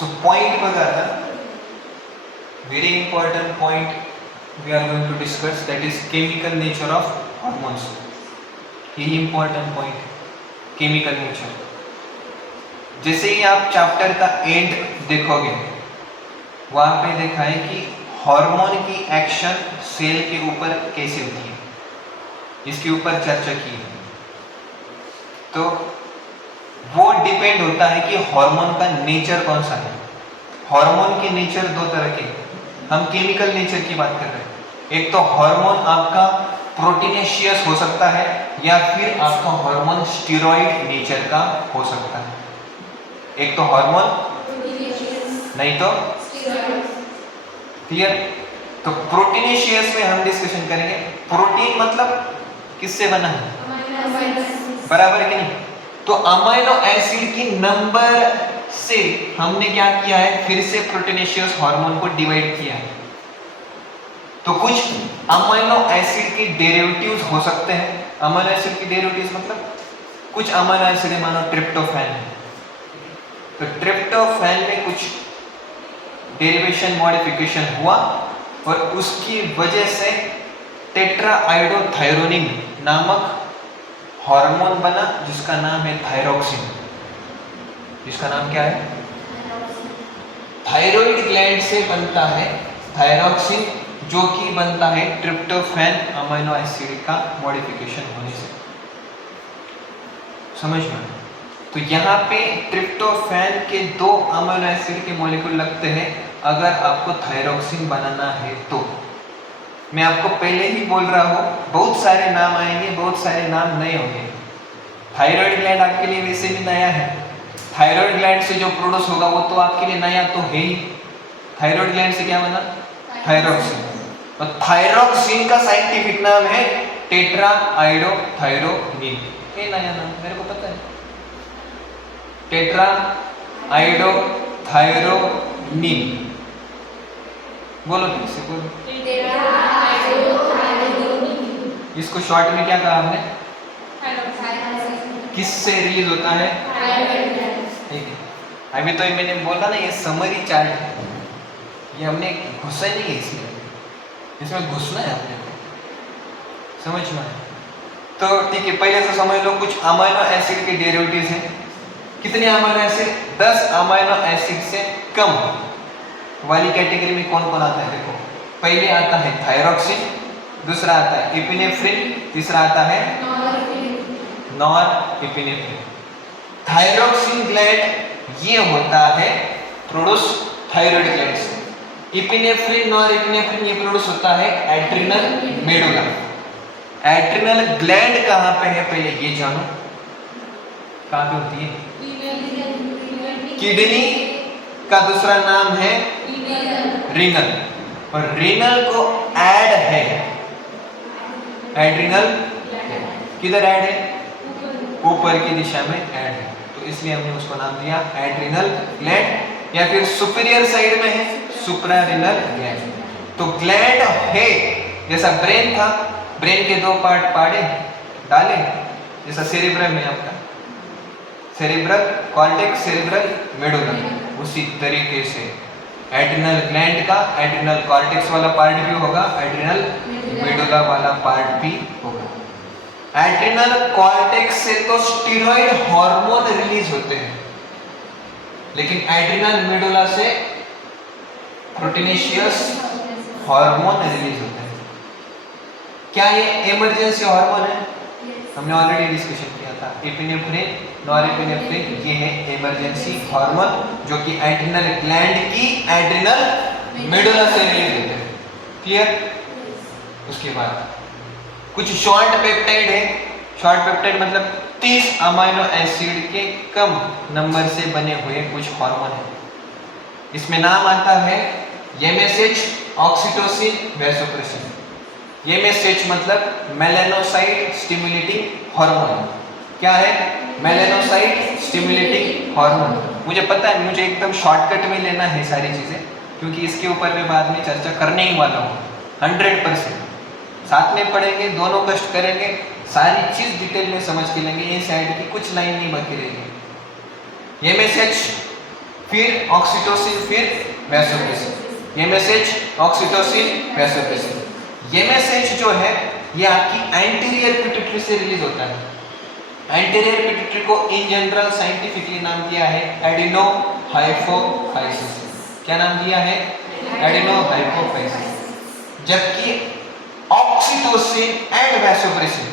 सो point बघा आता, very important point we are going to discuss, that is chemical nature of hormones. ये important point, chemical nature. जैसे ही आप chapter का एंड देखोगे, वहां पे देखा है कि हार्मोन की एक्शन सेल के ऊपर कैसे होती है, इसके ऊपर चर्चा की है. तो वो डिपेंड होता है कि हार्मोन का नेचर कौन सा है. हार्मोन के नेचर दो तरह के, हम केमिकल नेचर की बात कर रहे हैं. एक तो हार्मोन आपका प्रोटीनेशियस हो सकता है, या फिर आपका हार्मोन स्टेरॉइड नेचर का हो सकता है. एक तो हार्मोन, नहीं तो क्लियर. तो प्रोटीनेशियस में हम डिस्कशन करेंगे. प्रोटीन मतलब किससे बना है, बराबर है कि नहीं. तो अमीनो एसिड की नंबर से हमने क्या किया है, फिर से प्रोटीनेशियस हार्मोन को डिवाइड किया है. तो कुछ अमीनो एसिड के डेरिवेटिव्स हो सकते हैं. अमीनो एसिड के डेरिवेटिव्स मतलब कुछ अमीनो एसिड है, मानो ट्रिप्टोफैन है, तो ट्रिप्टोफैन में कुछ डेरिवेशन मॉडिफिकेशन हुआ और उसकी वजह से टेट्राआइडोथायरोनिन नामक हार्मोन बना, जिसका नाम है थायरोक्सिन. जिसका नाम क्या है, थायराइड ग्लैंड से बनता है थायरोक्सिन, जो कि बनता है ट्रिप्टोफैन अमीनो एसिड का मॉडिफिकेशन होने से. समझ में. तो यहाँ पे ट्रिप्टोफैन के दो अमीनो एसिड के मॉलिक्यूल लगते हैं अगर आपको थायरोक्सिन बनाना है. तो मैं आपको पहले ही बोल रहा हूँ, बहुत सारे नाम आएंगे, बहुत सारे नाम नए होंगे. थायराइड ग्लैंड आपके लिए वैसे भी नया है. थायराइड ग्लैंड से जो प्रोड्यूस होगा वो तो आपके लिए नया तो है ही. थायराइड ग्लैंड से क्या बना, थायरोक्सिन. और थायरोक्सिन का साइंटिफिक नाम है टेट्राआइडोथायरोनिन. ये नया नाम मेरे को पता है, टेट्राआइडोथायरोनिन. बोलो फिर से बोलो. इसको शॉर्ट में क्या कहा आपने, किससे रिलीज होता है, ठीक है. अभी तो मैंने बोला ना, ये समरी चार्ट है, ये हमने घुसा नहीं है इसमें, इसमें घुसना है अपने को. समझ में. तो ठीक है, पहले से समझ लो कुछ अमीनो एसिड के डेरिवेटिव्स हैं. कितने अमीनो एसिड, 10 अमीनो एसिड से कम वाली कैटेगरी में कौन कौन आता है. देखो, पहले आता है थायरोक्सिन, दूसरा आता है एपिनेफ्रिन, तीसरा आता है नॉरएपिनेफ्रिन. थायरोक्सिन ग्लैंड ये होता है प्रोड्यूस थायराइड ग्लैंड से. एपिनेफ्रिन, नॉरएपिनेफ्रिन ये प्रोड्यूस होता है एड्रिनल मेडुला. एड्रिनल ग्लैंड कहाँ पे है, पहले ये जानो. कहाँ पे होती है, किडनी का दूसरा नाम है रीनल, और रीनल को ऐड है एड्रिनल. किधर ऐड है, ऊपर की दिशा में ऐड है, तो इसलिए हमने उसको नाम दिया एड्रिनल ग्लैंड. या फिर सुपीरियर साइड में है सुप्रारीनल ग्लैंड. तो ग्लैंड है, जैसा ब्रेन था, ब्रेन के दो पार्ट पाड़े डाले, जैसा सेरिब्रम में आपका सेरिब्रल कॉर्टेक्स, सेरिब्रल मेडुला, उसी तरीके से एड्रिनल ग्लैंड का एड्रिनल कॉर्टेक्स वाला पार्ट भी होगा, एड्रिनल मेडुला वाला पार्ट भी होगा. एड्रिनल कॉर्टेक्स से तो स्टेरॉइड हार्मोन रिलीज होते हैं, लेकिन एड्रिनल मेडुला से प्रोटीनेशियस हार्मोन रिलीज होते हैं. क्या ये इमरजेंसी हार्मोन है, हमने ऑलरेडी डिस्कशन किया था. एपिनेफ्रिन, नॉरएपिनेफ्रिन ये है इमरजेंसी हार्मोन, जो कि एड्रिनल ग्लैंड की एड्रिनल मेडुला से रिलीज होते हैं. क्लियर. उसके बाद कुछ शॉर्ट पेप्टाइड है. शॉर्ट पेप्टाइड मतलब 30 अमीनो एसिड के कम नंबर से बने हुए कुछ हार्मोन है. इसमें नाम आता है एमएसएच, ऑक्सीटोसिन, वैसोप्रेसिन. एमएसएच मतलब मेलानोसाइट स्टिमुलेटिंग हार्मोन. क्या है, मेलानोसाइट स्टिमुलेटिंग हार्मोन. मुझे पता है, मुझे एकदम शॉर्टकट में लेना है सारी चीजें, क्योंकि इसके ऊपर मैं बाद में चर्चा करने ही वाला हूँ 100%. साथ में पढ़ेंगे, दोनों कष्ट करेंगे, सारी चीज डिटेल में समझ के लेंगे. ये साइड की कुछ लाइन नहीं बाकी रहेगी. एमएसएच फिर ऑक्सीटोसिन, फिर वैसोप्रेसिन। ये मैसेज ऑक्सीटोसिन, वैसोप्रेसिन। ये मैसेज जो है ये आपकी एंटीरियर पिट्यूटरी से रिलीज होता है। एंटीरियर पिट्यूटरी को इन जनरल साइंटिफिकली नाम दिया है एडिनो हाइपोफाइसिस। क्या नाम दिया है? Adeno hypophysis. जबकि ऑक्सीटोसिन एंड वैसोप्रेसिन,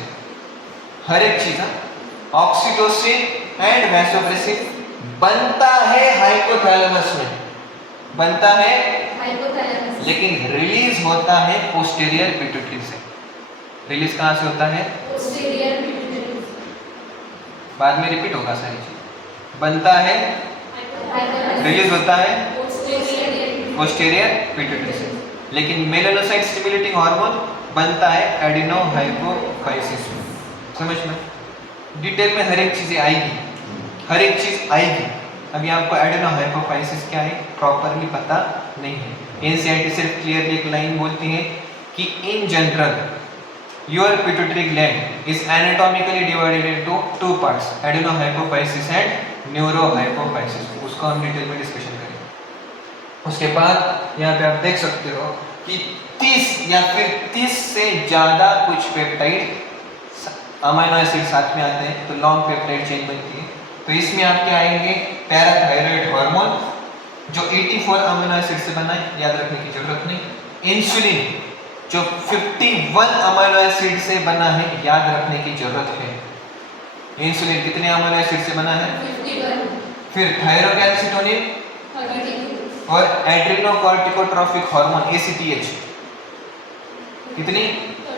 हर एक चीज ऑक्सीटोसिन एंड वैसोप्रेसिन बनता है हाइपोथैलेमस में, बनता है हाइपोथैलेमस, लेकिन रिलीज होता है पोस्टीरियर पिट्यूटरी से। रिलीज कहां से होता है? Posterior pituitary. बाद में रिपीट होगा सारी चीज। बनता है, रिलीज होता है पोस्टीरियर पिट्यूटरी से, लेकिन मेलानोसाइट स्टिमुलेटिंग हार्मोन बनता है एडिनो हाइपोफाइसिस में। समझ में? डिटेल में हर एक चीजें आएगी, हर एक चीज आएगी। अभी आपको एडिनो हाइपोफाइसिस क्या है प्रॉपरली पता नहीं है। एनसीईआरटी सिर्फ क्लियरली एक लाइन बोलती है कि in general your pituitary gland is anatomically divided into two parts, adeno hypophysis and neuro hypophysis. उसको हम डिटेल में डिस्कशन करेंगे। उसके बाद यहाँ पे आप देख सकते हो कि 30 या फिर 30 से ज्यादा कुछ पेप्टाइड अमीनो एसिड साथ में आते हैं तो लॉन्ग पेप्टाइड चेन बनती है। तो इसमें आपके आएंगे पैराथायरॉइड हार्मोन जो 84 अमीनो एसिड से बना है, याद रखने की जरूरत नहीं। इंसुलिन जो 51 अमीनो एसिड से बना है, याद रखने की जरूरत है। इंसुलिन कितने अमीनो एसिड से बना है? 51। फिर थायरोकैल्सिटोनिन और एड्रेनोकॉर्टिकोट्रोफिक हार्मोन ACTH कितनी?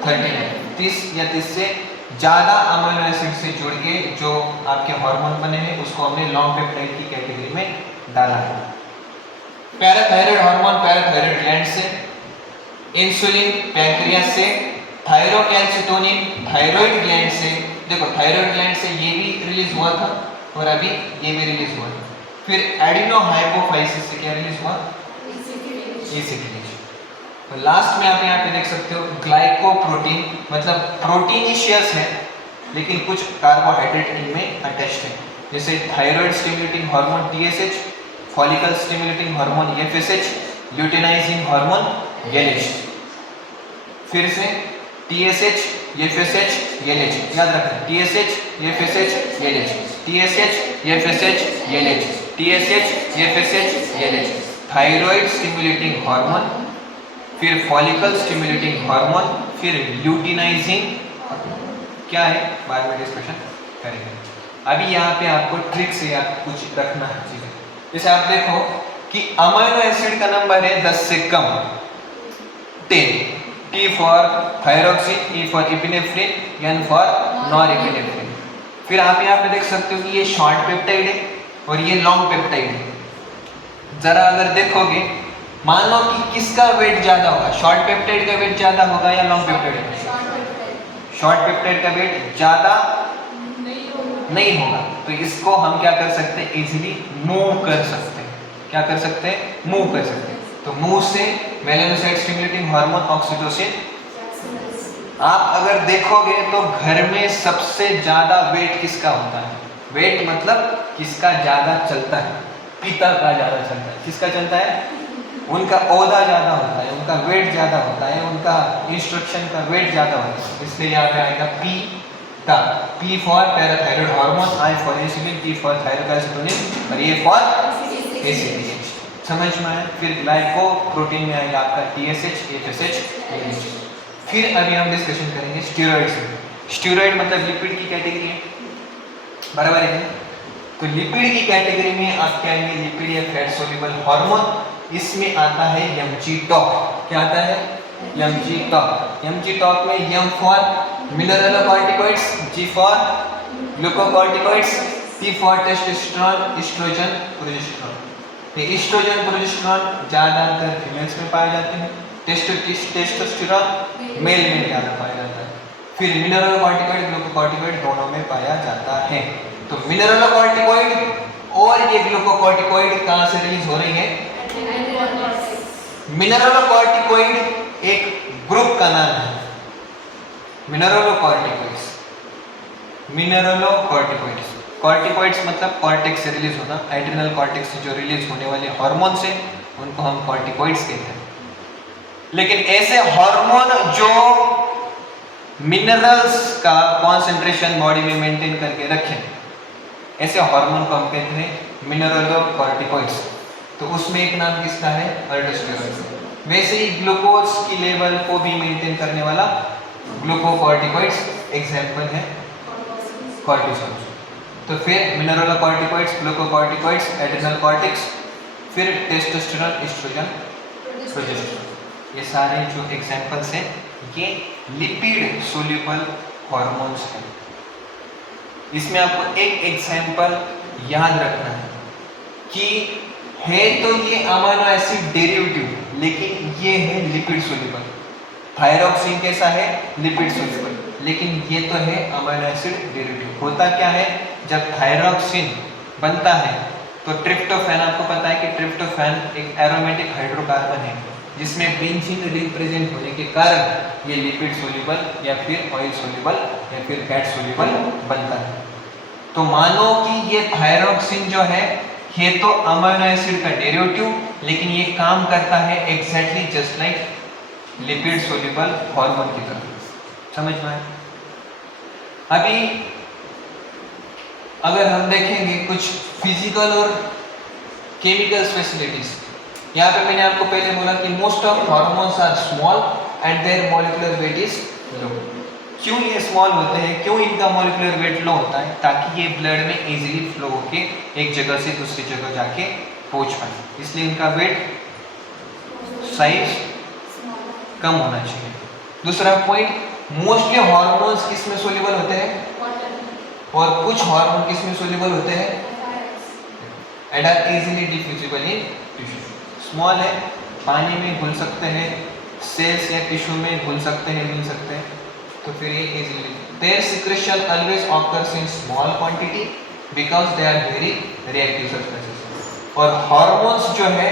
39। 30 या 30 से ज्यादा अमीनो एसिड से जुड़ के जो आपके हार्मोन बने हैं उसको हमने लॉन्ग पेप्टाइड की कैटेगरी में डाला है। पैराथायरॉइड हार्मोन पैराथायरॉइड ग्लैंड से, इंसुलिन पैंक्रियास से, थायरोकैल्सिटोनिन थायराइड ग्लैंड से। देखो थायराइड ग्लैंड से ये भी रिलीज हुआ था और अभी ये भी रिलीज हुआ था। फिर एडिनो हाइपोफाइसिस से क्या रिलीज हुआ? ACTH। तो लास्ट में आप यहाँ पे देख सकते हो ग्लाइकोप्रोटीन, मतलब प्रोटीनिशियस है लेकिन कुछ कार्बोहाइड्रेट इनमें अटैच्ड है, जैसे thyroid stimulating hormone TSH, follicle stimulating hormone FSH, luteinizing hormone LH। फिर से TSH, FSH, LH, याद रखना TSH, FSH, LH, TSH, FSH, LH, TSH, FSH, LH। Thyroid stimulating hormone, फिर फॉलिकल स्टिमुलेटिंग हार्मोन, फिर luteinising, क्या है बाद में डिस्कशन करेंगे। अभी यहाँ पे आपको ट्रिक से आप कुछ रखना है चीजें। जैसे आप देखो कि अमीनो एसिड का नंबर है 10 से कम 10, T for thyroxine, E for epinephrine, N for norepinephrine. फिर आप यहाँ पे देख सकते हो कि ये शॉर्ट पेप्टाइड है और ये लॉन्ग पेप्टाइड है। जरा अगर देखोगे मान लो कि किसका वेट ज्यादा होगा, शॉर्ट पेप्टाइड का वेट ज्यादा होगा या लॉन्ग पेप्टाइड का? शॉर्ट पेप्टाइड का वेट ज्यादा नहीं होगा, तो इसको हम क्या कर सकते हैं? इजीली मूव कर सकते हैं। क्या कर सकते हैं? मूव कर सकते हैं। तो मूव से मेलानोसाइट स्टिमुलेटिंग हार्मोन ऑक्सीटोसिन। आप अगर देखोगे तो घर में सबसे ज्यादा वेट किसका होता है? वेट मतलब किसका ज्यादा चलता है? पिता का ज्यादा चलता है। किसका चलता है? उनका ओहदा ज्यादा होता है, उनका वेट ज्यादा होता है, उनका इंस्ट्रक्शन का वेट ज्यादा होता है। इसलिए यहाँ पे आएगा पिता। P for parathyroid hormone, I for insulin, T for thyrocalcitonin और A फॉर ACTH। समझ में आया? फिर ग्लाइकोप्रोटीन में आएगा आपका TSH, FSH, LH। फिर अभी हम डिस्कशन करेंगे स्टेरॉइड से। स्टेरॉइड मतलब लिपिड की कैटेगरी है, बराबर है? तो लिपिड की कैटेगरी में आप क्या आएंगे? लिपिड या फैट सोल्यूबल हार्मोन। इसमें आता है mg-toc। क्या आता है? mg-toc। mg-toc में M for mineralocorticoids, G for glucocorticoids, T for testosterone, oestrogen, progesterone. ये एस्ट्रोजन प्रोजेस्टेरोन ज्यादातर फीमेल्स में पाए जाते हैं, टेस्टोस्टेरोन मेल में ज्यादा पाया जाता है। फिर मिनरलोकॉर्टिकॉइड ग्लूकोकॉर्टिकॉइड दोनों में पाया जाता है। तो मिनरलोकॉर्टिकॉइड और ये ग्लूकोकॉर्टिकॉइड कहां से रिलीज हो रही है? मिनरलोकॉर्टिकॉइड एक ग्रुप का नाम है। मिनरलोकॉर्टिकॉइड्स कॉर्टिकॉइड्स मतलब कॉर्टेक्स से रिलीज होना, एड्रिनल कॉर्टेक्स से जो रिलीज होने वाले हार्मोन्स हैं उनको हम कॉर्टिकॉइड्स कहते हैं। लेकिन ऐसे हार्मोन जो मिनरल्स का कॉन्सेंट्रेशन बॉडी में मेंटेन करके रखें, ऐसे हार्मोन को हम कहते हैं मिनरलोकॉर्टिकॉइड्स। तो उसमें एक नाम किसका है? अल्डोस्टेरॉन। वैसे ही ग्लूकोज की लेवल को भी मेंटेन करने वाला ग्लूकोकॉर्टिकॉइड्स, एग्जांपल है कॉर्टिसोल। तो फिर मिनरलोकॉर्टिकॉइड्स, ग्लूकोकॉर्टिकॉइड्स, एड्रिनल कॉर्टेक्स, फिर टेस्टोस्टेरोन, एस्ट्रोजन, प्रोजेस्टेरोन। ये सारे जो एग्जांपल्स हैं ये लिपिड सोल्यूबल हार्मोन्स हैं। इसमें आपको एक एग्जांपल याद रखना है कि है तो ये अमीनो एसिड डेरिवेटिव, लेकिन ये है लिपिड सोल्यूबल। थायरॉक्सिन कैसा है? लिपिड सोल्यूबल, लेकिन ये तो है अमीनो एसिड डेरिवेटिव। होता क्या है, जब थायरॉक्सिन बनता है तो ट्रिप्टोफैन, आपको पता है कि ट्रिप्टोफैन एक एरोमेटिक हाइड्रोकार्बन है जिसमें बेंजीन रिंग प्रेजेंट होने के कारण ये लिपिड सोल्यूबल या फिर ऑयल सोल्यूबल या फिर फैट सोल्यूबल बनता है। तो मानो कि ये थायरॉक्सिन जो है ये तो अमीनो एसिड का डेरिवेटिव, लेकिन ये काम करता है exactly just like lipid soluble hormone की तरह। समझ में आया? अभी अगर हम देखेंगे कुछ फिजिकल और केमिकल फैसिलिटीज, यहाँ पे मैंने आपको पहले बोला कि most of hormones are small and their molecular weight is low. क्यों ये स्मॉल होते हैं, क्यों इनका मॉलिक्यूलर वेट लो होता है? ताकि ये ब्लड में इजीली फ्लो होके एक जगह से दूसरी जगह जाके पहुंच पाए, इसलिए इनका वेट साइज कम होना चाहिए। दूसरा पॉइंट, मोस्टली हार्मोन्स किसमें सोल्यूबल होते हैं और कुछ हार्मोन किसमें सोल्यूबल होते हैं and are easily diffusible in tissue. Small है, पानी में घुल सकते हैं, सेल्स या टिश्यू में घुल सकते हैं, मिल सकते हैं, तो फिर ये easily their secretion always occurs in small quantity because they are very reactive substances. और हार्मोन्स जो है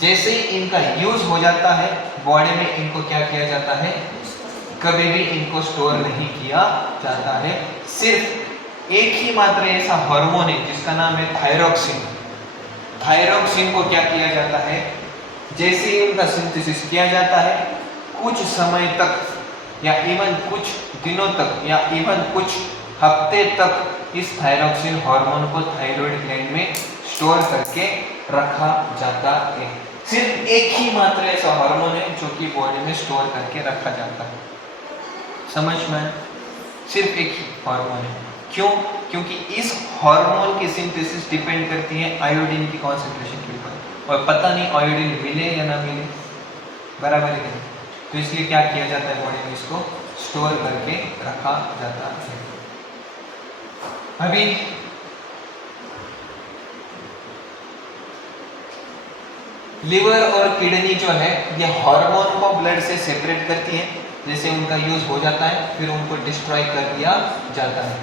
जैसे ही इनका यूज हो जाता है बॉडी में, इनको क्या किया जाता है? कभी भी इनको स्टोर नहीं किया जाता है। सिर्फ एक ही मात्र ऐसा हार्मोन है जिसका नाम है थायरॉक्सिन। थायरॉक्सिन को क्या किया जाता है? जैसे ही उनका सिंथेसिस किया जाता है, कुछ समय तक या इवन कुछ दिनों तक या इवन कुछ हफ्ते तक इस थायरॉक्सिन हार्मोन को थायराइड ग्लैंड में स्टोर करके रखा जाता है। सिर्फ एक ही मात्र ऐसा हार्मोन है जो कि बॉडी में स्टोर करके रखा जाता है। समझ में? सिर्फ एक ही हार्मोन है। क्यों? क्योंकि इस हार्मोन की सिंथेसिस डिपेंड करती है आयोडीन की कॉन्सेंट्रेशन के ऊपर, और पता नहीं आयोडीन मिले या ना मिले, बराबर है। तो इसलिए क्या किया जाता है, बॉडी में इसको स्टोर करके रखा जाता है। अभी लिवर और किडनी जो है ये हार्मोन को ब्लड से सेपरेट करती है। जैसे उनका यूज हो जाता है फिर उनको डिस्ट्रॉय कर दिया जाता है।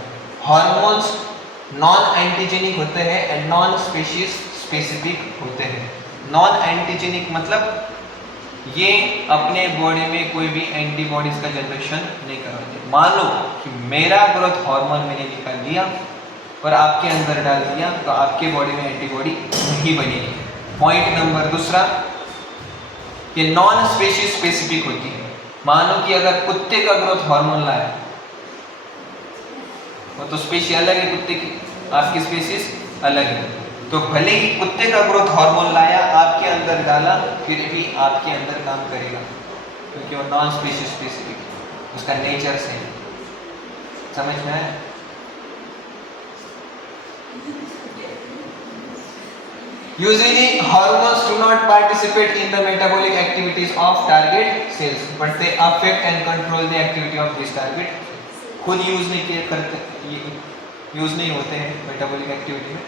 हार्मोन्स नॉन एंटीजेनिक होते हैं एंड नॉन स्पीशीज स्पेसिफिक होते हैं। नॉन एंटीजेनिक मतलब ये अपने बॉडी में कोई भी एंटीबॉडीज का जनरेशन नहीं करते। मान लो कि मेरा ग्रोथ हार्मोन मैंने निकाल लिया और आपके अंदर डाल दिया तो आपके बॉडी में एंटीबॉडी नहीं बनेगी। पॉइंट नंबर दूसरा, ये नॉन स्पीशीज स्पेसिफिक होती है। मान लो कि अगर कुत्ते का ग्रोथ हार्मोन लाया, वो तो स्पीशीज अलग है कुत्ते की, आपकी स्पीशीज अलग है, तो भले ही कुत्ते का ग्रोथ हार्मोन लाया आपके अंदर डाला फिर भी आपके अंदर काम करेगा, क्योंकि वो नॉन स्पीशीज स्पेसिफिक, उसका नेचर से। समझ में आया? Usually hormones do not participate in the metabolic activities of target cells, but they affect and control the activity of this target. खुद यूज नहीं होते हैं मेटाबॉलिक एक्टिविटी में,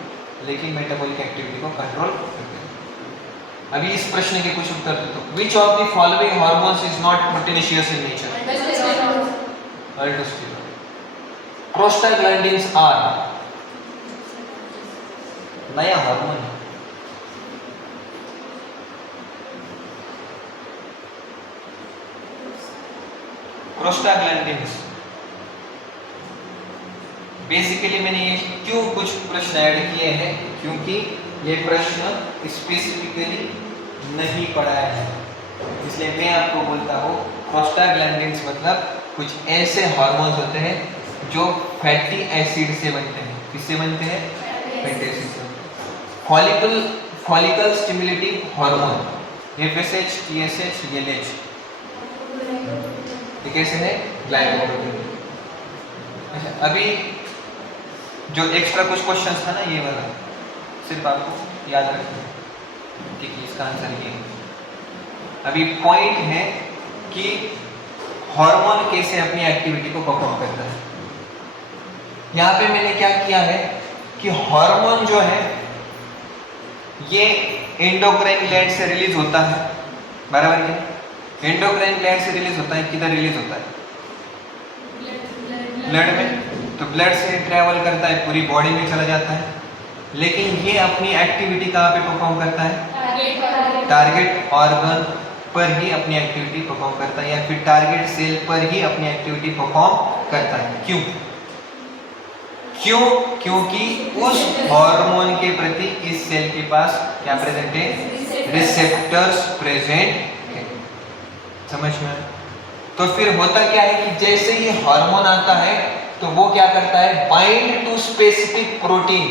लेकिन मेटाबॉलिक एक्टिविटी को कंट्रोल करते हैं। अभी इस प्रश्न के कुछ उत्तर दो। Which of the following hormones is not proteinaceous in nature? Aldosterone. Prostaglandins are नया हार्मोन है। प्रोस्टाग्लैंडिन्स बेसिकली मैंने ये क्यों कुछ प्रश्न ऐड किए हैं, क्योंकि ये प्रश्न स्पेसिफिकली नहीं पढ़ाया है, इसलिए मैं आपको बोलता हूँ प्रोस्टाग्लैंडिन्स मतलब कुछ ऐसे हार्मोन्स होते हैं जो फैटी एसिड से बनते हैं। किससे बनते हैं? फैटी एसिड से। Follicle stimulating hormone FSH, TSH, LH, ये कैसे है? ग्लाइकोप्रोटीन। अच्छा, अभी जो एक्स्ट्रा कुछ क्वेश्चंस था ना, ये वाला सिर्फ आपको याद रखना है, ठीक है? इसका आंसर ये है। अभी पॉइंट है कि हार्मोन कैसे अपनी एक्टिविटी को परफॉर्म करता है। यहाँ पे मैंने क्या किया है कि हार्मोन जो है ये एंडोक्राइन ग्लैंड से रिलीज होता है, बराबर है? एंडोक्राइन ग्लैंड से रिलीज होता है, किधर रिलीज होता है? ब्लड में। तो ब्लड से ट्रेवल करता है, पूरी बॉडी में चला जाता है, लेकिन ये अपनी एक्टिविटी कहाँ पे परफॉर्म करता है? टारगेट ऑर्गन पर ही अपनी एक्टिविटी परफॉर्म करता है, या फिर टारगेट सेल पर ही अपनी एक्टिविटी परफॉर्म करता है। क्यों? क्योंकि उस हार्मोन के प्रति इस सेल के पास क्या प्रेजेंट है? रिसेप्टर्स प्रेजेंट है। समझ में? तो फिर होता क्या है कि जैसे ये हार्मोन आता है तो वो क्या करता है? Bind to specific protein.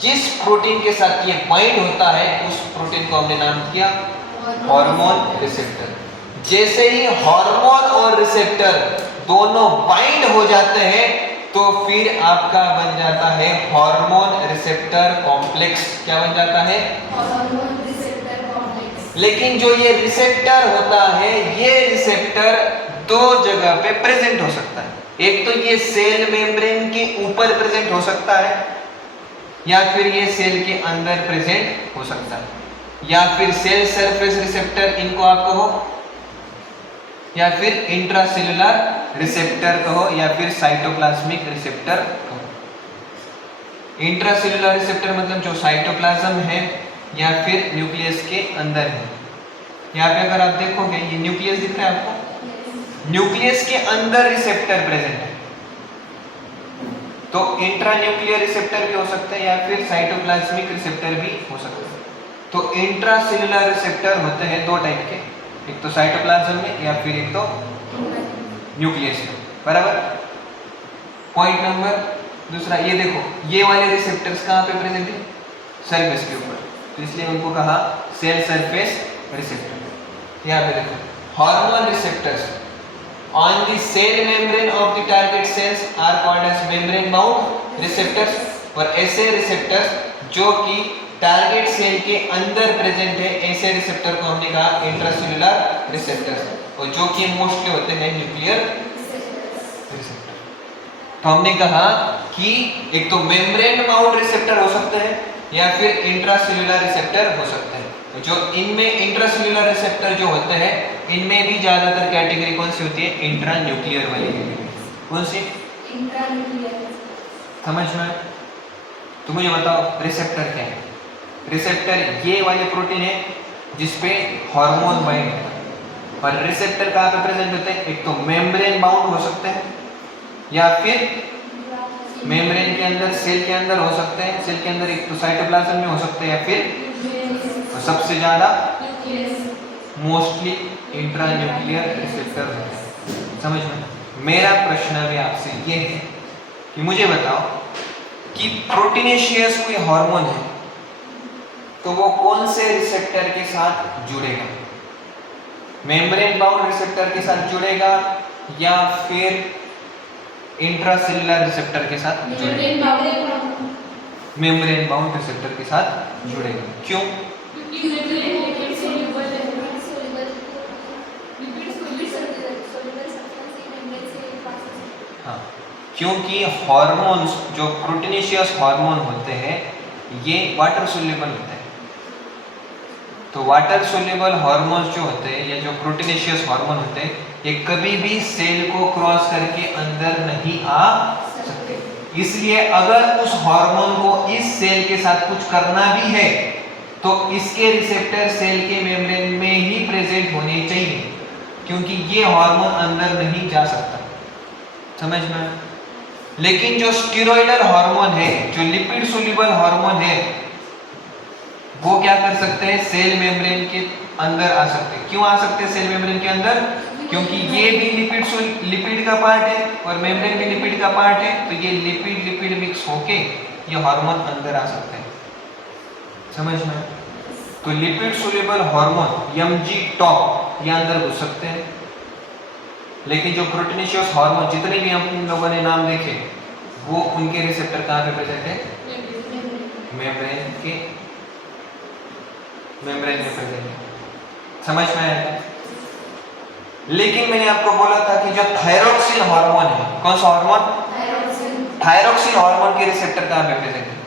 जिस प्रोटीन के साथ ये बाइंड होता है उस प्रोटीन को हमने नाम किया हार्मोन रिसेप्टर। जैसे ही हार्मोन और रिसेप्टर दोनों बाइंड हो जाते हैं तो फिर आपका बन जाता है हार्मोन रिसेप्टर कॉम्प्लेक्स। क्या बन जाता है? Hormone receptor complex. लेकिन जो ये रिसेप्टर होता है, ये रिसेप्टर दो जगह पे प्रेजेंट हो सकता है। एक तो ये सेल मेम्ब्रेन के ऊपर प्रेजेंट हो सकता है, या फिर ये सेल के अंदर प्रेजेंट हो सकता है, या फिर सेल सरफेस रिसेप्टर इनको आप कहो, या फिर इंट्रासेल्युलर रिसेप्टर कहो, या फिर साइटोप्लाज्मिक रिसेप्टर कहो। इंट्रासेल्युलर रिसेप्टर मतलब जो साइटोप्लाज्म है या फिर न्यूक्लियस के अंदर है। यहाँ पे अगर आप देखोगे ये न्यूक्लियस दिख रहा है आपको, न्यूक्लियस के अंदर रिसेप्टर प्रेजेंट है, तो इंट्रान्यूक्लियर रिसेप्टर भी हो सकता है या फिर साइटोप्लाज्मिक रिसेप्टर भी हो सकता है। तो इंट्रासेल्युलर रिसेप्टर होते हैं दो टाइप के, एक तो साइटोप्लाज्म में या फिर एक तो न्यूक्लियस में, बराबर। पॉइंट नंबर दूसरा, ये देखो ये वाले रिसेप्टर्स कहाँ पे प्रेजेंट है? सरफेस के ऊपर, तो इसलिए उनको कहा सेल सरफेस रिसेप्टर। यहाँ पे देखो hormone receptors on the cell membrane of the target cells are called as membrane bound receptors। और ऐसे रिसेप्टर्स जो कि टारगेट सेल के अंदर प्रेजेंट है, ऐसे रिसेप्टर को हमने कहा इंट्रासेल्युलर रिसेप्टर्स, और जो कि मोस्टली होते हैं न्यूक्लियर रिसेप्टर। तो हमने कहा कि एक तो मेम्ब्रेन बाउंड रिसेप्टर हो सकते हैं या फिर इंट्रासेल्युलर रिसेप्टर हो सकते हैं। जो इनमें इंट्रासेल्युलर रिसेप्टर जो होते हैं इनमें भी ज्यादातर कैटेगरी कौन सी होती है? इंट्रान्यूक्लियर वाली कैटेगरी। कौन सी? इंट्रान्यूक्लियर। समझ में? तो मुझे बताओ रिसेप्टर क्या है? रिसेप्टर ये वाले प्रोटीन है जिसपे हार्मोन बाइंड होता है, और रिसेप्टर कहाँ पे प्रेजेंट होते हैं? एक तो मेम्ब्रेन बाउंड हो सकते हैं, या फिर मेम्ब्रेन के अंदर सेल के अंदर हो सकते हैं, सेल के अंदर एक तो साइटोप्लाज्म में हो सकते हैं, या फिर सबसे ज्यादा मोस्टली इंट्रान्यूक्लियर रिसेप्टर होते हैं। समझ में? मेरा प्रश्न अभी आपसे ये है कि मुझे बताओ कि प्रोटीनेशियस कोई हार्मोन है तो वो कौन से रिसेप्टर के साथ जुड़ेगा? मेम्ब्रेन बाउंड रिसेप्टर के साथ जुड़ेगा या फिर इंट्रासेल्युलर रिसेप्टर के साथ जुड़ेगा? मेम्ब्रेन बाउंड रिसेप्टर के साथ जुड़ेगा। क्यों? हाँ, क्योंकि हार्मोन्स जो प्रोटीनेशियस हार्मोन होते हैं ये वाटर सोल्यूबल होते हैं। तो वाटर सोल्यूबल हार्मोन्स जो होते हैं या जो प्रोटीनेशियस हार्मोन होते हैं ये कभी भी सेल को क्रॉस करके अंदर नहीं आ सकते। इसलिए अगर उस हार्मोन को इस सेल के साथ कुछ करना भी है तो इसके रिसेप्टर सेल के मेम्ब्रेन में ही प्रेजेंट होने चाहिए, क्योंकि ये हार्मोन अंदर नहीं जा सकता। समझ में? लेकिन जो स्टेरॉइडल हार्मोन है, जो लिपिड सोल्यूबल हार्मोन है, वो क्या कर सकते हैं, सेल मेम्ब्रेन के अंदर आ सकते हैं। क्यों आ सकते हैं सेल मेम्ब्रेन के अंदर? क्योंकि ये भी लिपिड का पार्ट है और मेम्ब्रेन भी लिपिड का पार्ट है, तो ये लिपिड मिक्स होके ये हार्मोन अंदर आ सकते हैं। समझ में? तो lipid soluble hormone MG top ये अंदर घुस सकते हैं, लेकिन जो प्रोटीनेशियस हार्मोन जितने भी हम लोगों ने नाम देखे, वो उनके रिसेप्टर कहाँ पे प्रेजेंट है? मेम्ब्रेन में प्रेजेंट है। समझ में आया? लेकिन मैंने आपको बोला था कि जो थायरोक्सिन हार्मोन है, कौन सा हार्मोन? थायरोक्सिन हार्मोन के रिसेप्टर कहाँ पे प्रेजेंट है?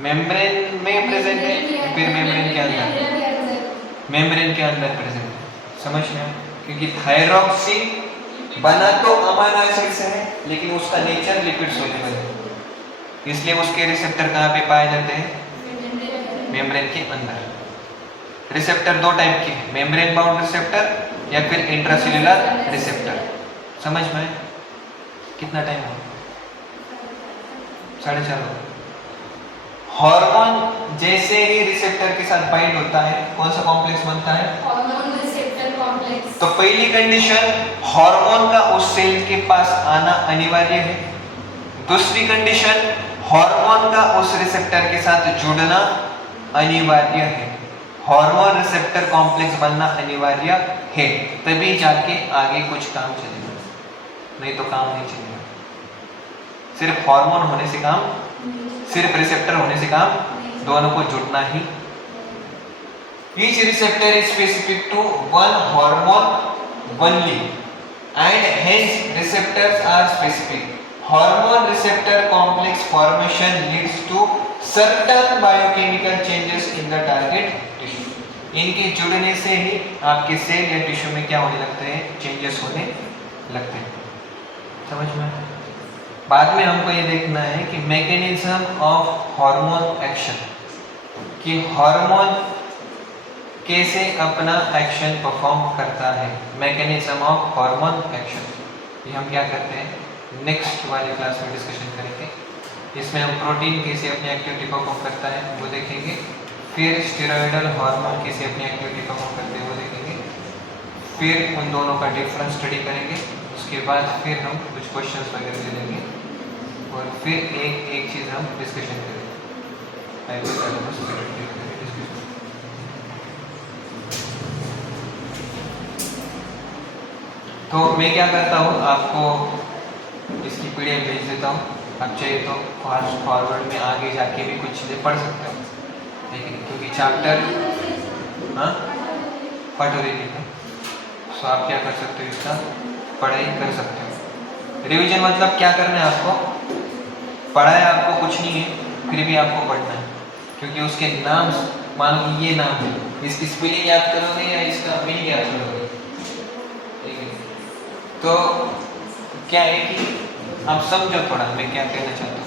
मेम्ब्रेन में प्रेजेंट है, फिर मेम्ब्रेन के अंदर प्रेजेंट है। समझ में आया? क्योंकि थायरोक्सिन बना तो अमीनो एसिड से है, लेकिन उसका नेचर लिपिड सोल्यूबल है, इसलिए उसके रिसेप्टर कहाँ पे पाए जाते हैं? मेम्ब्रेन के अंदर। रिसेप्टर दो टाइप के हैं, मेम्ब्रेन बाउंड रिसेप्टर या फिर इंट्रासेल्युलर रिसेप्टर। समझ में? कितना टाइम हो? 4:30 हो। हार्मोन जैसे ही रिसेप्टर के साथ बाइंड होता है, कौन सा कॉम्प्लेक्स बनता है? Hormone receptor complex. तो पहली कंडीशन, हार्मोन का उस सेल के पास आना अनिवार्य है। दूसरी कंडीशन, हार्मोन का उस रिसेप्टर के साथ जुड़ना अनिवार्य है। हार्मोन रिसेप्टर कॉम्प्लेक्स बनना अनिवार्य है, तभी जाके आगे कुछ काम चलेगा, नहीं तो काम नहीं चलेगा। सिर्फ हार्मोन होने से काम, सिर्फ रिसेप्टर होने से काम, दोनों को जुड़ना ही। Each receptor is specific to one hormone only, and hence receptors are specific. Hormone receptor complex formation leads to certain biochemical changes in the target tissue. इनके जुड़ने से ही आपके सेल या टिश्यू में क्या होने लगते हैं? चेंजेस होने लगते हैं। समझ में? बाद में हमको ये देखना है कि मैकेनिज्म ऑफ हार्मोन एक्शन, कि हार्मोन कैसे अपना एक्शन परफॉर्म करता है। मैकेनिज्म ऑफ हार्मोन एक्शन ये हम क्या करते हैं, नेक्स्ट वाली क्लास में डिस्कशन करेंगे। इसमें हम प्रोटीन कैसे अपनी एक्टिविटी परफॉर्म करता है वो देखेंगे, फिर स्टेरॉइडल हार्मोन कैसे अपनी एक्टिविटी परफॉर्म करते हैं वो देखेंगे, फिर उन दोनों का डिफरेंस स्टडी करेंगे। उसके बाद फिर हम कुछ क्वेश्चंस वगैरह ले लेंगे और फिर एक चीज़ हम डिस्कशन करेंगे। तो मैं क्या करता हूँ, आपको इसकी पीडीएफ भेज देता हूँ। आप चाहिए तो फास्ट फॉरवर्ड में आगे जाके भी कुछ चीज़ें पढ़ सकते हो, लेकिन क्योंकि चैप्टर पढ़ रही है, तो आप क्या कर सकते हो, इसका पढ़ाई कर सकते हो। रिवीजन मतलब क्या करना है आपको, पढ़ाई आपको कुछ नहीं है, फिर भी आपको पढ़ना है, क्योंकि उसके नाम, मान लो ये नाम है, इसकी स्पेलिंग याद करोगे या इसका मीनिंग याद करोगे, ठीक है? तो क्या है कि आप समझो थोड़ा मैं क्या कहना चाहता हूँ।